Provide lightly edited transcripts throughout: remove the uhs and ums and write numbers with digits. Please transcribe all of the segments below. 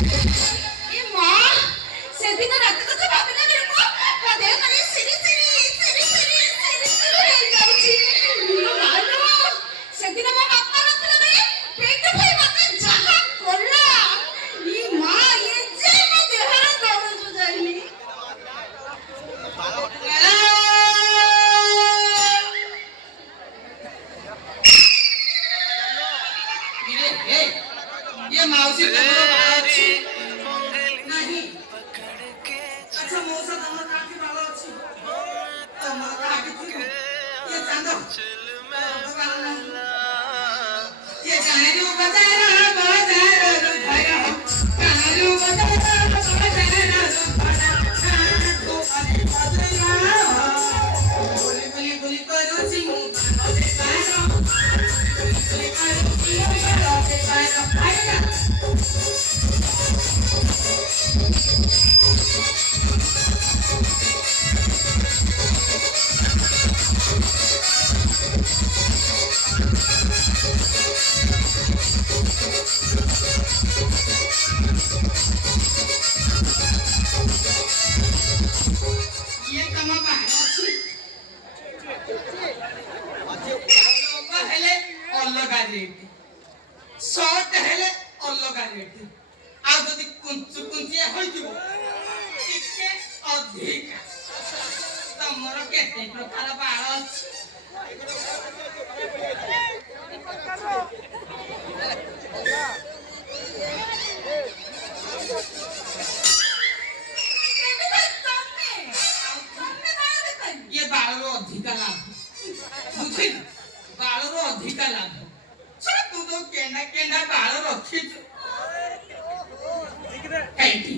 ଏ ମା ସେଦିନ ରାତି କଥା ଭାବିଲା ବେଳକୁ ମୋ ଦେହ ଖାଲି ସିରି ହେଇଯାଉଛି। ସେଦିନ ମୋ ବାପା ନଥିଲା ବେଳେ ପେଟ ଭାଇ ମତେ ଯାହା କଲା ଏ ମା ଏ ଯେ ମୋ ଦେହର ଦରଜ ଯାଇନି। ये मावशी अच्छी नहीं अच्छा मौसा तमर काफी बाला अच्छी तमर काफी थी ये चांदो ये गाड़ी बजा रहा भैया गाड़ी बजा रहा तो अभी बजा बोली करो सिंह ये कमा बाहर हेले अलगा रेट शॉर्ट हेले अलगा रेट आ जदि कुंचिया होइथिबो टिके अधिक तमर केते प्रकार बाळ अछि ये बाळ रो अधिक लाभ बुझिल बाळ रो अधिक लाभ छे तू तो केंडा बाळ रखी कैठी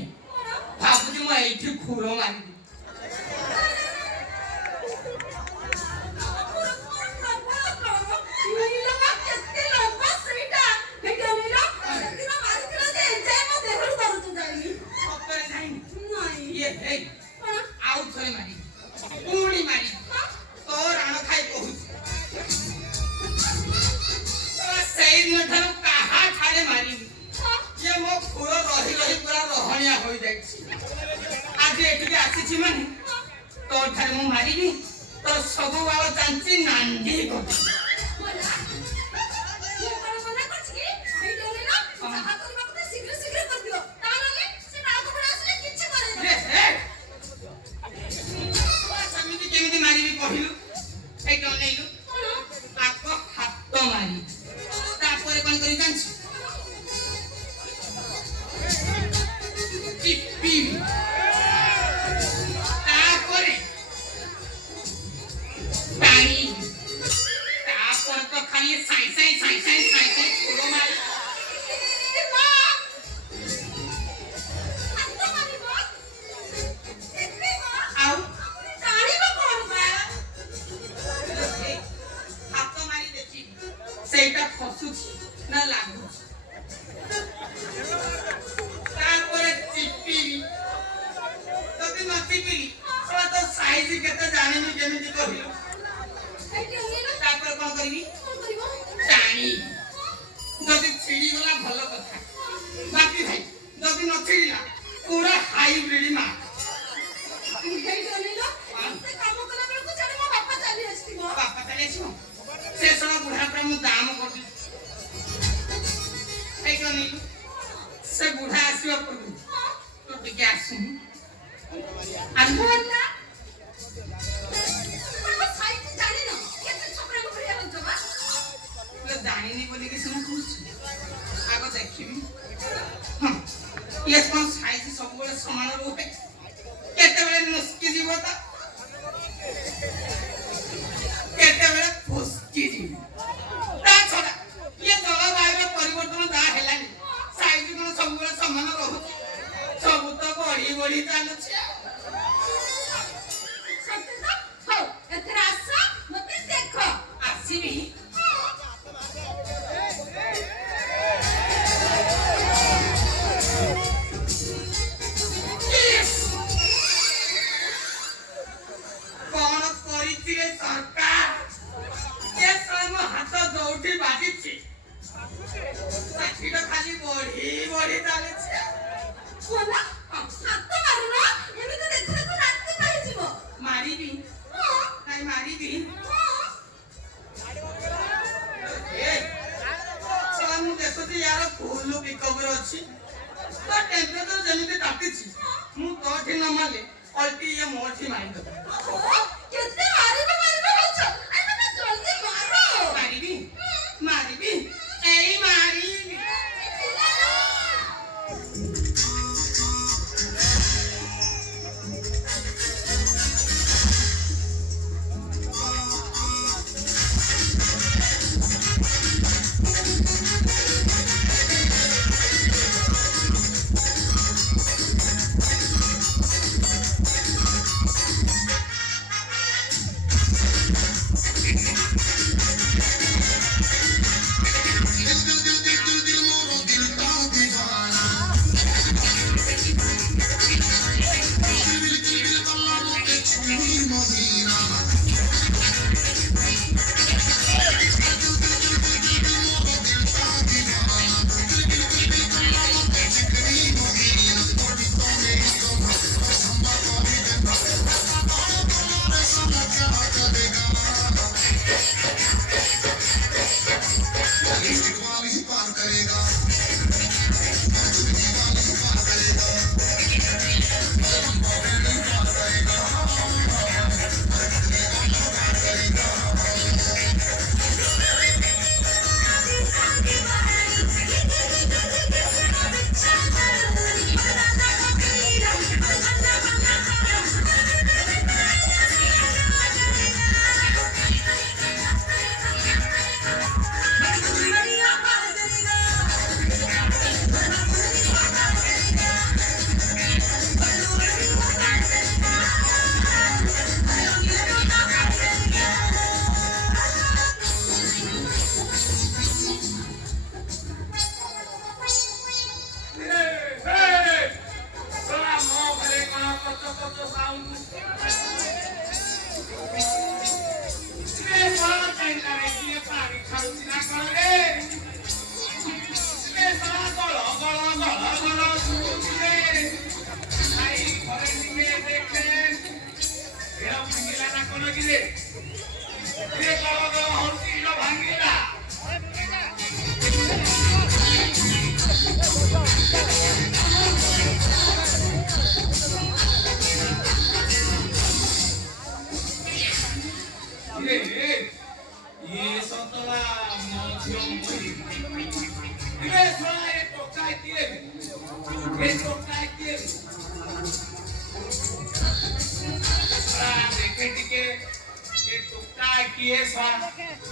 भाबुजी म एठी खुरो मारी से बुढ़ा आसवा तो टिके आसुनी आंधोला जानी न केते छपरा को भरिया लजबा ले जानी नी बोली के सुना कुछ आगो देखिबी हां ये कोन साइज सब बेले समान रहे केते बेले मुस्की जीव ता केते बेले फुसकी जीव ता छोड़ा ये जलवायु परिवर्तन दा हेलानी साइज कोन सब बेले समान रहू सब तो बड़ी बड़ी चालू छै खाली बड़ी बड़ी चाले କଣ ହାତ ମାରୁନ ଏମିତି ଦେଖିବାକୁ ରାତି ପାଇଯିବ ମାରିବି ନାଇଁ ମାରିବି ମୁଁ ଦେଖୁଛି ୟାର ଫୁଲ ପିକଅପରେ ଅଛି ତା ଟେମ୍ପରେଚର ଯେମିତି ତାତିଛି ମୁଁ ତୋଠି ନ ମାରିଲେ ଅଲ୍ଟି ଇଏ ମୋଠି ମାରିଦେବ କେତେ ମାରିବ ହଉଛ ତମେ ଜଲ୍ଦି ମାର ମାରିବି ମାରିବି ଏଇ ମାରିବି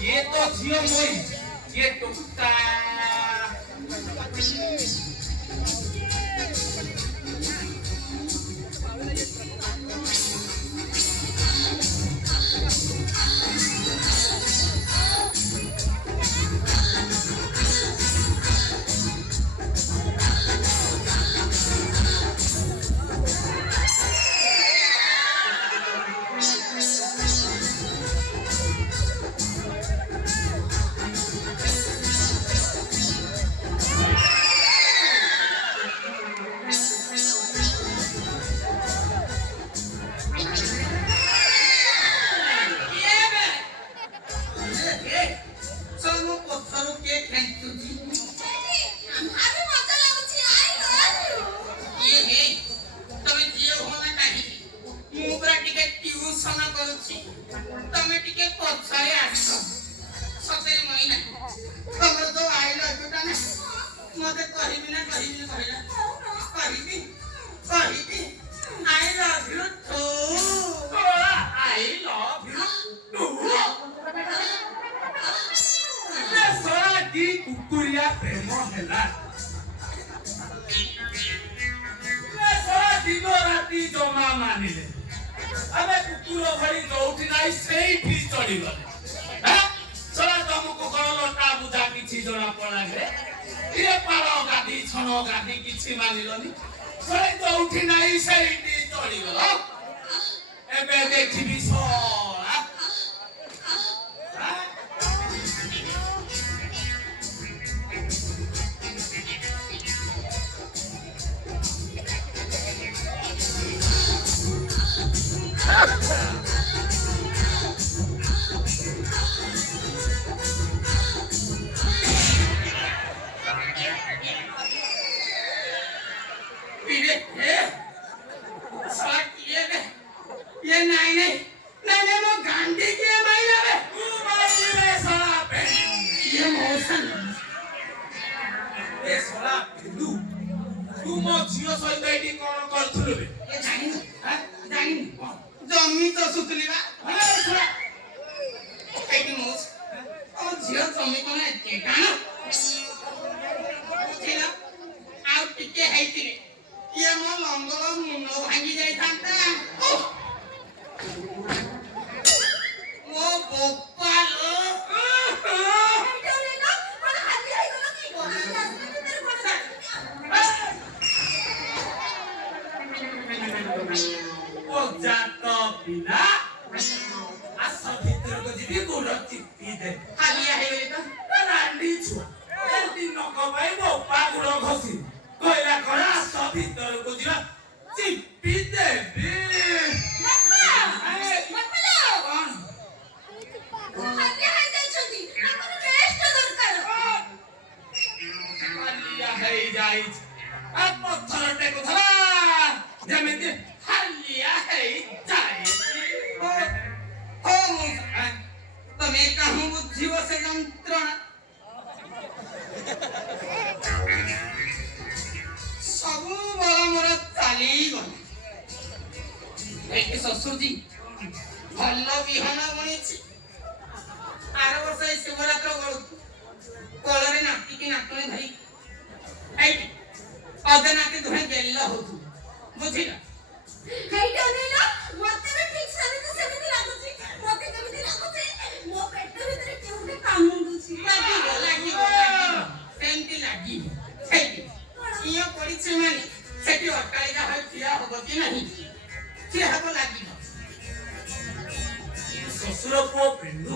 ये तो जियो मोई ये टुकता ତୁ ମୋ ଝିଅ ସହିତ ଏଇଠି କଣ କରୁଥିଲୁ ବେ? ଏ ଜାଣିନି ଆଁ? ଜାଣିନି କଣ? ଜମି ତ ସୁତୁଲି ବା ଆରେ ଶୁଣ। ଏଇଠି ମୋ ଝିଅ ଜମି କଣ ଏତେ ଟାଣ ବୁଝିଲ ଆଉ ଟିକେ ହେଇଥିଲେ ଇଏ ମୋ ଲଙ୍ଗଳ ମୁଣ୍ଡ ଭାଙ୍ଗି ଯାଇଥାନ୍ତା ମୋ ବୋପା ଲୋ ହେଇଟା ଅନେଇଲ, କଣ ହାଲିଆ ହେଇଗଲ କି? ଆସିଲା ଭିତରେ କଣ ଓ ଜାତ ପିଲା ଆସ ଭିତରକୁ ଯିବି ଗୋଡ଼ ଚିପି ଦେ। ହାଲିଆ ହେଇଗଲି ତ ରାଣ୍ଡି ଛୁଆ ଏମିତି ନଖ ପାଇ ବୋପା ଗୋଡ଼ ଘଷି କହିଲା କଣ ଆସ ଭିତରକୁ ଯିବା ଚିପି ଦେବି। ହାଲିଆ ହେଇଯାଇଛନ୍ତି, ତାଙ୍କର ରେଷ୍ଟ ଦରକାର। ହାଲିଆ ହେଇଯାଇଛି ଆ ପଥର ଟେକୁଥିଲା ଯେମିତି ହାଲିଆ ହେଇଯାଇଛି। ଓ ତମେ କାହିଁ ବୁଝିବ ସେ ଯନ୍ତ୍ରଣା ସବୁ ବଳ ମୋର ଚାଲିଗଲା ଏଠି ଶ୍ୱଶୁରଜୀ ଭଲ ବିହନ ବୁଣିଛି ଆର ବର୍ଷ ଏଇ ଶିବରାତ୍ର ବେଳକୁ କୋଳରେ ନାଟିକି ନାତୁଣୀ ଧରି ଏଇଠି ଅଧେ ନାତି ଧରି ଗେଲ ହଉଥିବ ବୁଝିଲ ହେଇଟା ଅନେଇଲ, ମତେ ବି ଠିକ୍ ସେମିତି ଲାଗୁଛି। ମତେ କେମିତି ଲାଗୁଛି, ମୋ ପେଟ ଭିତରେ କିଏ ଗୋଟେ କାମୁଡୁଛି। ଲାଗିବ ସେମିତି ଲାଗିବ ସେଇଠି ଇଏ ପଡିଛି ମାନେ ସେଠି ଅଟ୍ଟାଳିକା ହୋଇ ଠିଆ ହବ କି ନାହିଁ ଠିଆ ହବ ଲାଗିବ ଶ୍ୱଶୁର ପୁଅ ପେଣ୍ଡୁ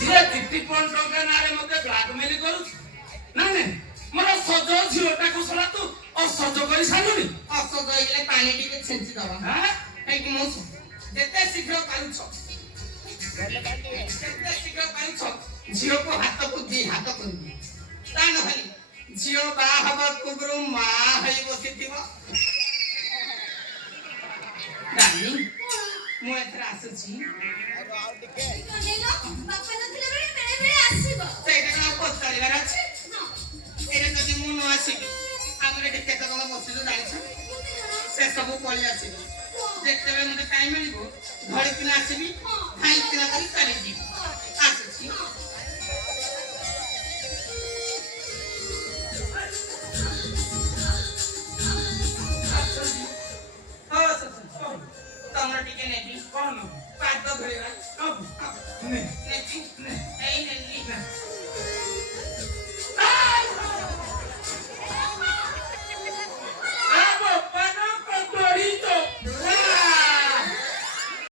ଝିଅ 50 ଟଙ୍କା ନାଁରେ ମତେ ବ୍ଲାକମେଲ କରୁଛି। ନାଇଁ ନାଇଁ ମୋର ସଜ ଝିଅଟାକୁ ଶଳା ତୁ ଅସଜ କରି ସାରିଲୁଣି। ଅସଜ ହେଇଗଲେ ପାଣି ଟିକେ ଛିଞ୍ଚି ଦବା ଆଁ? ହେଇକି ମୁଁ ଯେତେ ଶୀଘ୍ର ପାରୁଛ ଝିଅକୁ ହାତକୁ ଦି ହାତ କରିବି ତା ନହେଲେ ଝିଅ ବାହା ହବା ପୂର୍ବରୁ ମା ହେଇ ବସିଥିବ ଡାର୍ଲିଂ ମୁଁ ଏଥର ଆସୁଛି ଅନେଇଲ, ବାପା ନଥିଲା ବେଳେ ବେଳେ ଆସିବ। ସେଇଟା କଣ ପଚାରିବାର ଅଛି ଏଇଟା ଯଦି ମୁଁ ନ ଆସିବି ଆମର ଏଠି କେତେ ଜଣ ବସିଛୁ ଜାଣିଛ ସେ ସବୁ ପଳେଇ ଆସିବି ଯେତେବେଳେ ମୋତେ ଟାଇମ୍ ମିଳିବ ଧରିକିନା ଆସିବି ଖାଇକିନା କରି ଚାଲିଯିବି ଆସୁଛି ତମର ଟିକେ ନେବି କଣ ପାଦ ଧରିବା ନବୁ? ନେ।